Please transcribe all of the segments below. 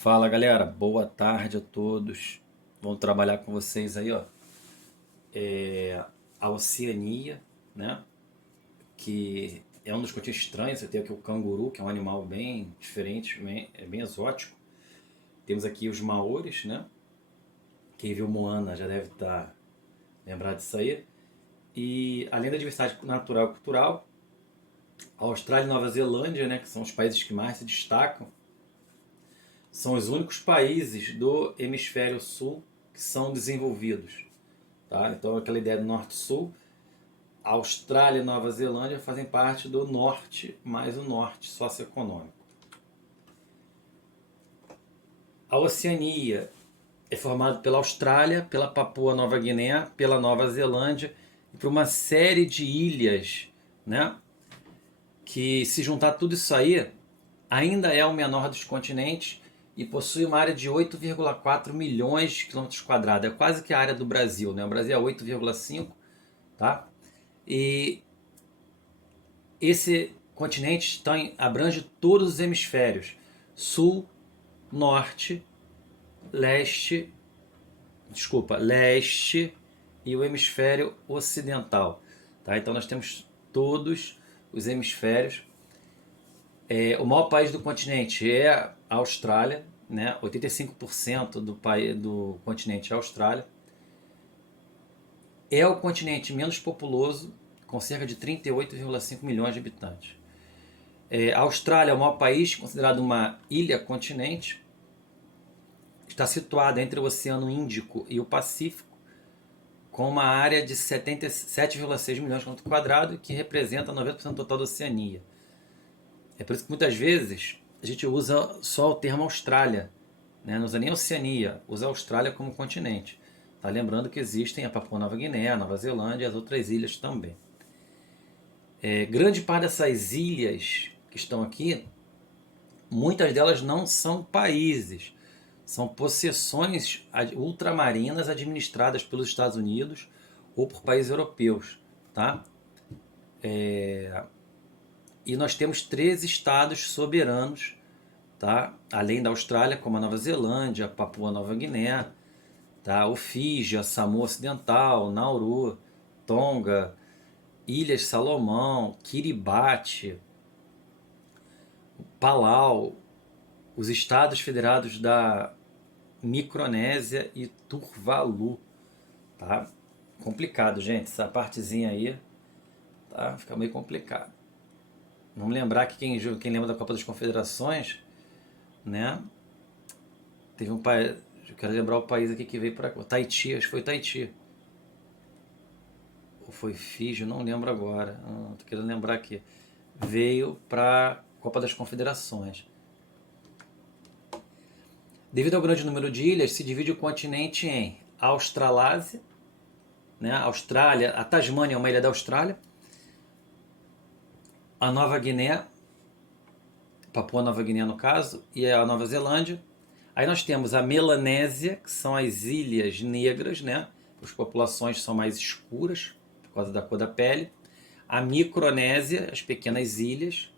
Fala galera, boa tarde a todos. Vamos trabalhar com vocês aí, ó. A Oceania, né? Que é um dos continentes estranhos. Você tem aqui o canguru, que é um animal bem diferente, bem exótico. Temos aqui os Maores, né? Quem viu Moana já deve estar lembrado disso aí. E além da diversidade natural e cultural, a Austrália e Nova Zelândia, né? Que são os países que mais se destacam, são os únicos países do hemisfério sul que são desenvolvidos. Tá? Então, aquela ideia do norte-sul, a Austrália e Nova Zelândia fazem parte do norte, mais o norte socioeconômico. A Oceania é formada pela Austrália, pela Papua Nova Guiné, pela Nova Zelândia e por uma série de ilhas, né? Que, se juntar tudo isso aí, ainda é o menor dos continentes e possui uma área de 8,4 milhões de quilômetros quadrados. É quase que a área do Brasil, né? O Brasil é 8,5, tá? E esse continente abrange todos os hemisférios: sul, norte, leste, leste e o hemisfério ocidental. Tá? Então nós temos todos os hemisférios. O maior país do continente é a Austrália, né? 85% do continente é a Austrália. É o continente menos populoso, com cerca de 38,5 milhões de habitantes. A Austrália é o maior país, considerado uma ilha-continente. Está situada entre o Oceano Índico e o Pacífico, com uma área de 77,6 milhões de quilômetros quadrados, que representa 90% do total da Oceania. É por isso que muitas vezes a gente usa só o termo Austrália, né? Não usa nem Oceania, usa a Austrália como continente. Tá? Lembrando que existem a Papua Nova Guiné, a Nova Zelândia e as outras ilhas também. Grande parte dessas ilhas que estão aqui, muitas delas não são países, são possessões ultramarinas administradas pelos Estados Unidos ou por países europeus. Tá? E nós temos 13 estados soberanos, tá? Além da Austrália, como a Nova Zelândia, a Papua Nova Guiné, tá? O Fiji, a Samoa Ocidental, Nauru, Tonga, Ilhas Salomão, Kiribati, Palau, os estados federados da Micronésia e Tuvalu. Tá? Complicado, gente, essa partezinha aí, tá? Fica meio complicado. Vamos lembrar que quem lembra da Copa das Confederações, né? Teve um país, eu quero lembrar o país aqui que veio para Tahiti, acho que foi Tahiti. Ou foi Fiji, não lembro agora. Tô querendo lembrar aqui. Veio para Copa das Confederações. Devido ao grande número de ilhas, se divide o continente em Australásia, né? Austrália, a Tasmânia é uma ilha da Austrália, a Nova Guiné, Papua Nova Guiné no caso, e a Nova Zelândia. Aí nós temos a Melanésia, que são as ilhas negras, né? As populações são mais escuras por causa da cor da pele. A Micronésia, as pequenas ilhas,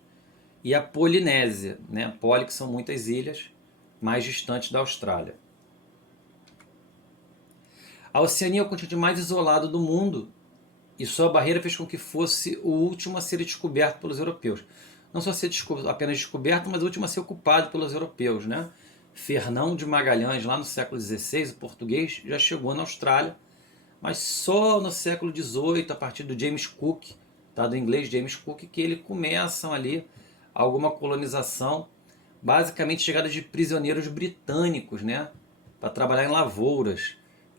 e a Polinésia, né? Poli, que são muitas ilhas mais distantes da Austrália. A Oceania é o continente mais isolado do mundo e sua barreira fez com que fosse o último a ser descoberto pelos europeus. Não só ser apenas descoberto, mas o último a ser ocupado pelos europeus, né? Fernão de Magalhães, lá no século XVI, o português, já chegou na Austrália, mas só no século XVIII, a partir do James Cook, tá? Do inglês James Cook, que ele começam ali alguma colonização, basicamente chegada de prisioneiros britânicos, né? Para trabalhar em lavouras.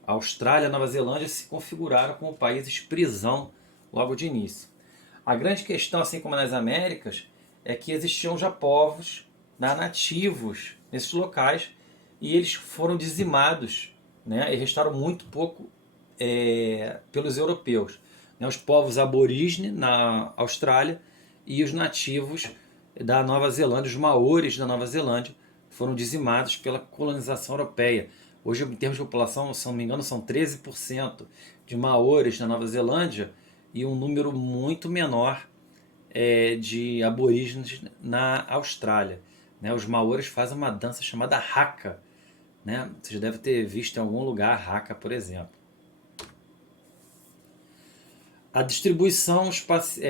A Austrália e a Nova Zelândia se configuraram como países prisão logo de início. A grande questão, assim como nas Américas, é que existiam já povos, né, nativos nesses locais e eles foram dizimados, né, e restaram muito pouco pelos europeus. Né, os povos aborígenes na Austrália e os nativos da Nova Zelândia, os maores da Nova Zelândia, foram dizimados pela colonização europeia. Hoje, em termos de população, se não me engano, são 13% de maores na Nova Zelândia e um número muito menor de aborígenes na Austrália. né? Os maoris fazem uma dança chamada haka, né? Você já deve ter visto em algum lugar haka, por exemplo. A distribuição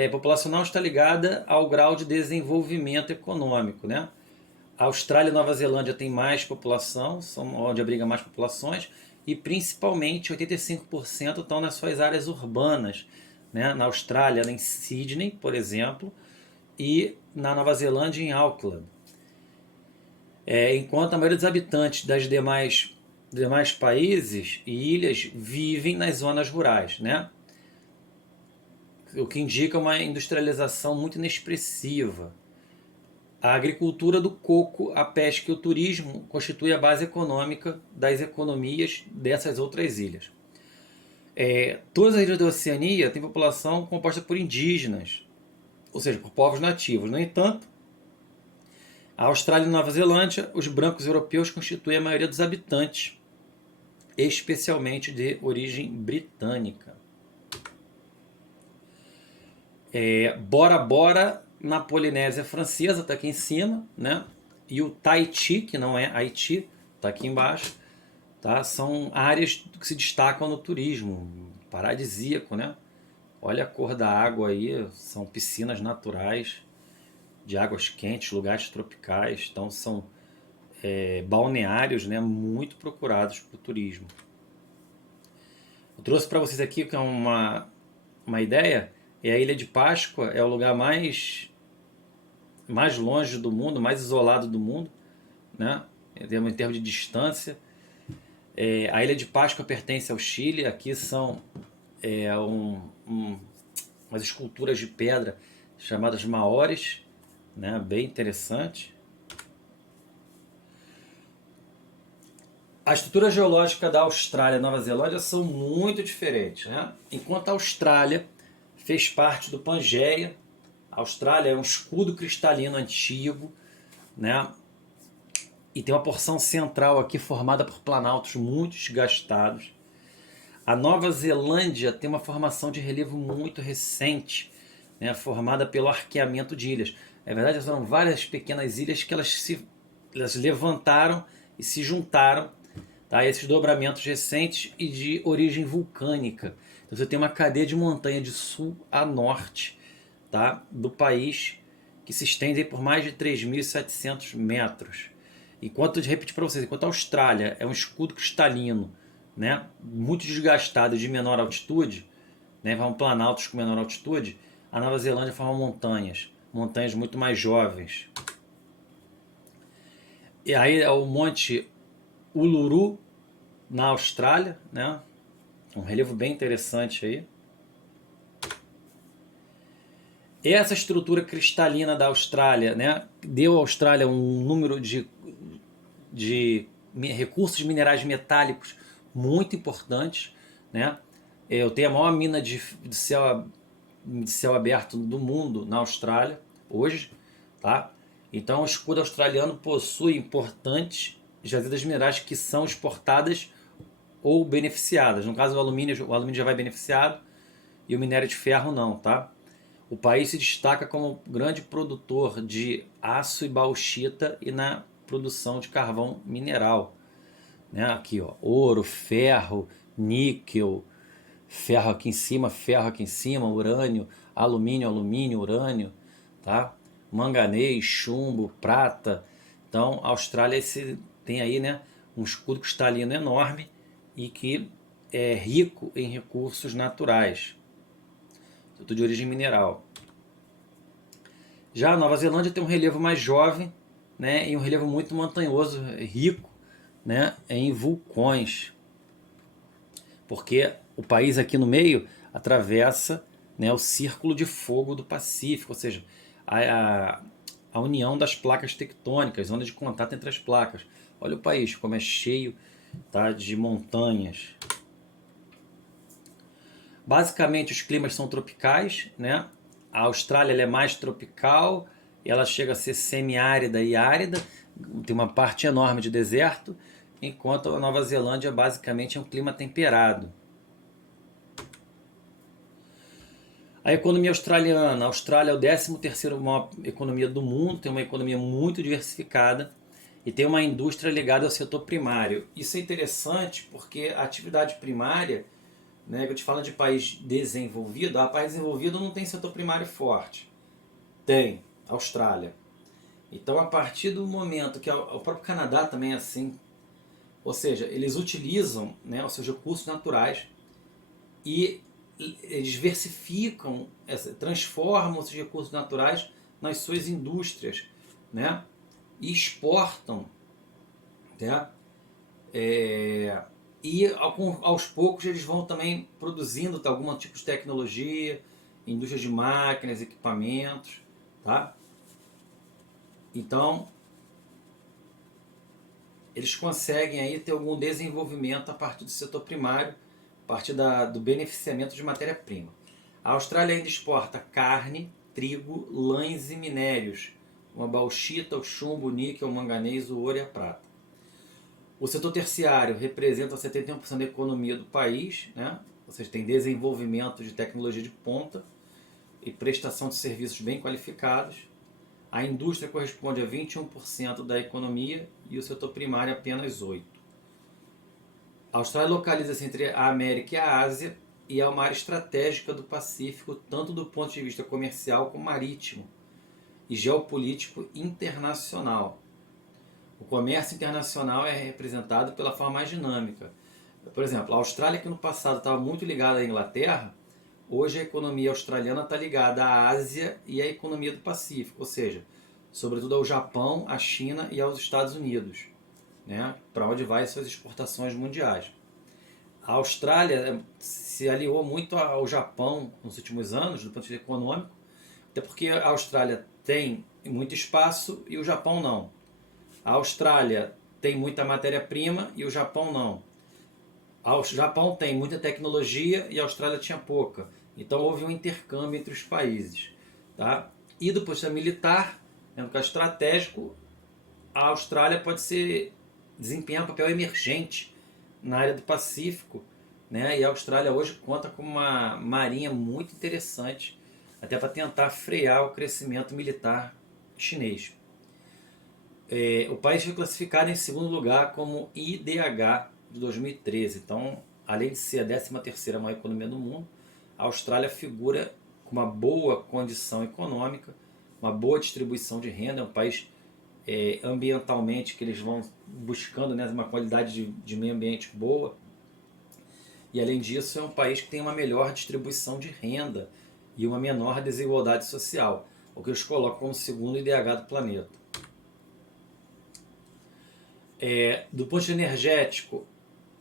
populacional está ligada ao grau de desenvolvimento econômico, né? A Austrália e Nova Zelândia têm mais população, são onde abriga mais populações, e principalmente 85% estão nas suas áreas urbanas, né? Na Austrália, em Sydney, por exemplo, e na Nova Zelândia, em Auckland. Enquanto a maioria dos habitantes das demais países e ilhas vivem nas zonas rurais, né? O que indica uma industrialização muito inexpressiva. A agricultura do coco, a pesca e o turismo constituem a base econômica das economias dessas outras ilhas. Todas as ilhas da Oceania têm população composta por indígenas, ou seja, por povos nativos. No entanto, a Austrália e a Nova Zelândia, os brancos europeus constituem a maioria dos habitantes, especialmente de origem britânica. Bora Bora, na Polinésia Francesa, está aqui em cima, né? E o Tahiti, que não é Haiti, está aqui embaixo, tá? São áreas que se destacam no turismo, paradisíaco, né? Olha a cor da água aí, são piscinas naturais de águas quentes, lugares tropicais, então são balneários, né? Muito procurados para o turismo. Eu trouxe para vocês aqui que é uma ideia. A Ilha de Páscoa é o lugar mais longe do mundo, mais isolado do mundo, né? Em termos de distância. A Ilha de Páscoa pertence ao Chile. Aqui são umas esculturas de pedra chamadas maores, né? Bem interessante. A estrutura geológica da Austrália e Nova Zelândia são muito diferentes, né? Enquanto a Austrália fez parte do Pangeia. A Austrália é um escudo cristalino antigo, né? E tem uma porção central aqui formada por planaltos muito desgastados. A Nova Zelândia tem uma formação de relevo muito recente, né? Formada pelo arqueamento de ilhas. Na verdade, são várias pequenas ilhas que elas levantaram e se juntaram, tá? A esses dobramentos recentes e de origem vulcânica. Então você tem uma cadeia de montanha de sul a norte, tá? Do país, que se estende por mais de 3.700 metros. Repetir para vocês, enquanto a Austrália é um escudo cristalino, né? Muito desgastado de menor altitude, né? Vão planaltos com menor altitude, a Nova Zelândia forma montanhas muito mais jovens. E aí é o Monte Uluru, na Austrália, né? Um relevo bem interessante aí. Essa estrutura cristalina da Austrália, né, deu à Austrália um número de recursos minerais metálicos muito importantes, né? Eu tenho a maior mina de céu aberto do mundo na Austrália hoje, tá? Então o escudo australiano possui importantes jazidas minerais que são exportadas ou beneficiadas. No caso, o alumínio já vai beneficiado e o minério de ferro não, tá? O país se destaca como grande produtor de aço e bauxita e na produção de carvão mineral, né? Aqui, ó, ouro, ferro, níquel, ferro aqui em cima, urânio, alumínio, urânio, tá? Manganês, chumbo, prata. Então, a Austrália tem aí, né, um escudo cristalino enorme e que é rico em recursos naturais, tudo de origem mineral. Já a Nova Zelândia tem um relevo mais jovem, né, e um relevo muito montanhoso, rico, né, em vulcões, porque o país aqui no meio atravessa, né, o Círculo de Fogo do Pacífico, ou seja, a união das placas tectônicas, zona de contato entre as placas. Olha o país como é cheio, tá, de montanhas. Basicamente os climas são tropicais, né? A Austrália ela é mais tropical, ela chega a ser semiárida e árida, tem uma parte enorme de deserto, enquanto a Nova Zelândia basicamente é um clima temperado. A economia australiana. A Austrália é o 13º maior economia do mundo, tem uma economia muito diversificada e tem uma indústria ligada ao setor primário. Isso é interessante porque a atividade primária, né, que eu te falo de país desenvolvido, a país desenvolvido não tem setor primário forte. Tem, Austrália. Então, a partir do momento que o próprio Canadá também é assim, ou seja, eles utilizam, né, os seus recursos naturais e eles diversificam, transformam esses recursos naturais nas suas indústrias, né, e exportam, né, e aos poucos eles vão também produzindo algum tipo de tecnologia, indústria de máquinas, equipamentos, tá? Então, eles conseguem aí ter algum desenvolvimento a partir do setor primário, a partir do beneficiamento de matéria-prima. A Austrália ainda exporta carne, trigo, lãs e minérios, como a bauxita, o chumbo, o níquel, o manganês, o ouro e a prata. O setor terciário representa 71% da economia do país, né? Ou seja, tem desenvolvimento de tecnologia de ponta e prestação de serviços bem qualificados. A indústria corresponde a 21% da economia e o setor primário apenas 8%. A Austrália localiza-se entre a América e a Ásia e é uma área estratégica do Pacífico, tanto do ponto de vista comercial como marítimo e geopolítico internacional. O comércio internacional é representado pela forma mais dinâmica. Por exemplo, a Austrália, que no passado estava muito ligada à Inglaterra, hoje a economia australiana está ligada à Ásia e à economia do Pacífico, ou seja, sobretudo ao Japão, à China e aos Estados Unidos, né, para onde vai suas exportações mundiais. A Austrália se aliou muito ao Japão nos últimos anos, do ponto de vista econômico, até porque a Austrália tem muito espaço e o Japão não. A Austrália tem muita matéria-prima e o Japão não. O Japão tem muita tecnologia e a Austrália tinha pouca. Então houve um intercâmbio entre os países. Tá? E do ponto de vista militar, no caso estratégico, a Austrália pode desempenhar um papel emergente na área do Pacífico. Né? E a Austrália hoje conta com uma marinha muito interessante, até para tentar frear o crescimento militar chinês. O país foi classificado em segundo lugar como IDH de 2013. Então, além de ser a 13ª maior economia do mundo, a Austrália figura com uma boa condição econômica, uma boa distribuição de renda. É um país ambientalmente que eles vão buscando, né, uma qualidade de meio ambiente boa. E além disso, é um país que tem uma melhor distribuição de renda e uma menor desigualdade social, o que eles colocam como segundo IDH do planeta. Do ponto de vista energético,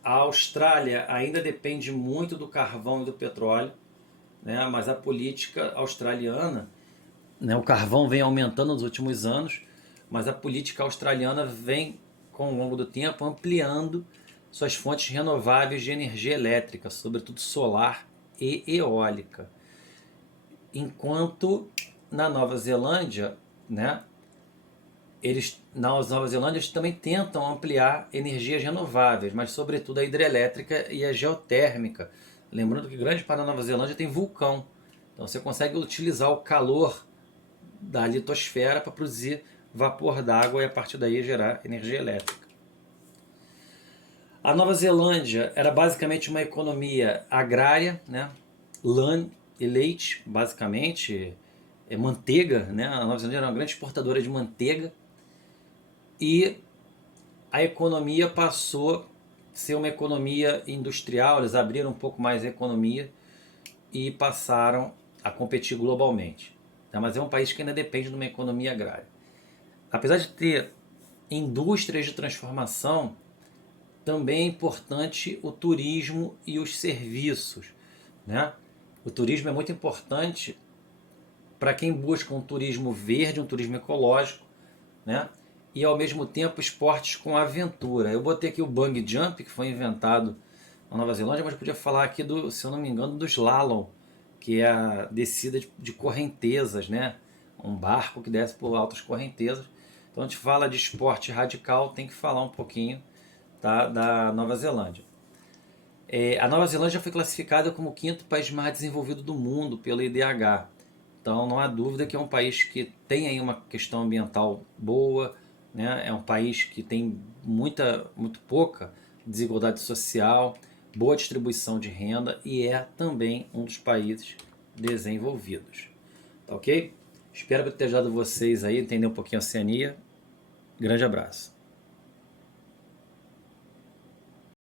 a Austrália ainda depende muito do carvão e do petróleo, né? Mas a política australiana, né, o carvão vem aumentando nos últimos anos, mas a política australiana vem, com o longo do tempo, ampliando suas fontes renováveis de energia elétrica, sobretudo solar e eólica. Enquanto na Nova Zelândia, né, na Nova Zelândia eles também tentam ampliar energias renováveis, mas sobretudo a hidrelétrica e a geotérmica. Lembrando que grande parte da Nova Zelândia tem vulcão, então você consegue utilizar o calor da litosfera para produzir vapor d'água e a partir daí gerar energia elétrica. A Nova Zelândia era basicamente uma economia agrária, né? Lã e leite, basicamente, manteiga, né? A Nova Zelândia era uma grande exportadora de manteiga. E a economia passou a ser uma economia industrial, eles abriram um pouco mais a economia e passaram a competir globalmente. Tá? Mas é um país que ainda depende de uma economia agrária. Apesar de ter indústrias de transformação, também é importante o turismo e os serviços. Né? O turismo é muito importante para quem busca um turismo verde, um turismo ecológico, né? E ao mesmo tempo esportes com aventura. Eu botei aqui o bungee jump, que foi inventado na Nova Zelândia, mas podia falar aqui, se eu não me engano, do slalom, que é a descida de correntezas, né? Um barco que desce por altas correntezas. Então a gente fala de esporte radical, tem que falar um pouquinho, tá, da Nova Zelândia. A Nova Zelândia foi classificada como o quinto país mais desenvolvido do mundo pelo IDH. Então não há dúvida que é um país que tem aí uma questão ambiental boa, né? É um país que tem muito pouca desigualdade social, boa distribuição de renda e é também um dos países desenvolvidos. Tá ok? Espero ter ajudado vocês aí a entender um pouquinho a Oceania. Grande abraço.